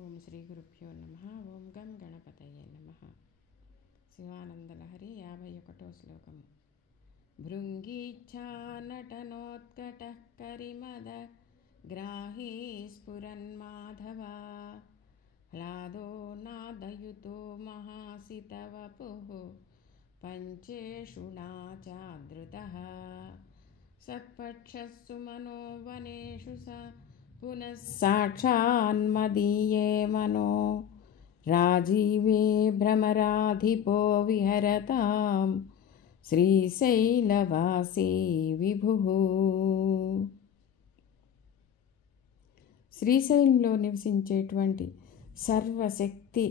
ఓం శ్రీ గురుభ్యో నమః. ఓం గం గణపతయే నమః. శివానందలహరి 51వ శ్లోకము. భృంగీచ్ఛానటనోత్కటః కరిమద గ్రాహీ స్ఫురన్మాధవ హ్లాదో నాదయుతో మహాసితవపుః పంచేషుణాచాదృతః సత్పక్షస్సు మనోవనేషు స పునః సాక్షాన్మదీయే మనో రాజీవే భ్రమరాధిపో విహరతాం శ్రీశైలవాసీ విభుః. శ్రీశైలంలో నివసించేటువంటి సర్వశక్తి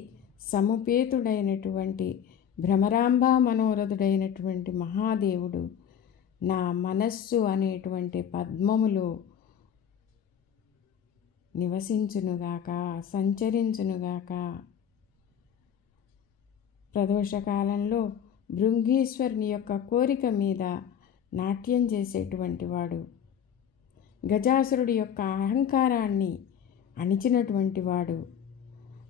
సముపేతుడైనటువంటి భ్రమరాంబా మనోరథుడైనటువంటి మహాదేవుడు నా మనస్సు అనేటువంటి పద్మములో నివసించునుగాక, సంచరించునుగాక. ప్రదోషకాలంలో భృంగీశ్వరుని యొక్క కోరిక మీద నాట్యం చేసేటువంటి వాడు, గజాసురుడి యొక్క అహంకారాన్ని అణిచినటువంటి వాడు,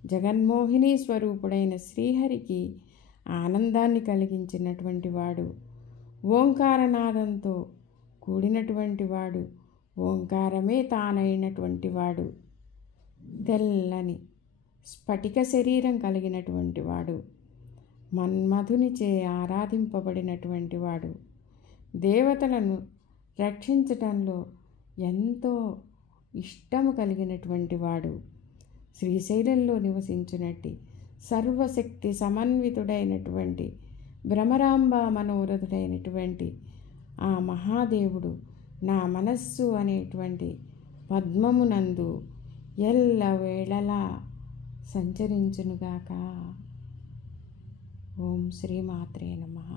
జగన్మోహిని స్వరూపుడైన శ్రీహరికి ఆనందాన్ని కలిగించినటువంటి వాడు, ఓంకారనాదంతో కూడినటువంటి వాడు, ఓంకారమే తానైనటువంటి వాడు, తెల్లని స్ఫటిక శరీరం కలిగినటువంటి వాడు, మన్మధునిచే ఆరాధింపబడినటువంటి వాడు, దేవతలను రక్షించటంలో ఎంతో ఇష్టము కలిగినటువంటి వాడు, శ్రీశైలంలో నివసించినట్టి సర్వశక్తి సమన్వితుడైనటువంటి భ్రమరాంబా మనోరథుడైనటువంటి ఆ మహాదేవుడు నా మనస్సు అనేటువంటి పద్మమునందు ఎల్లవేళలా సంచరించునుగాక. ఓం శ్రీమాత్రే నమః.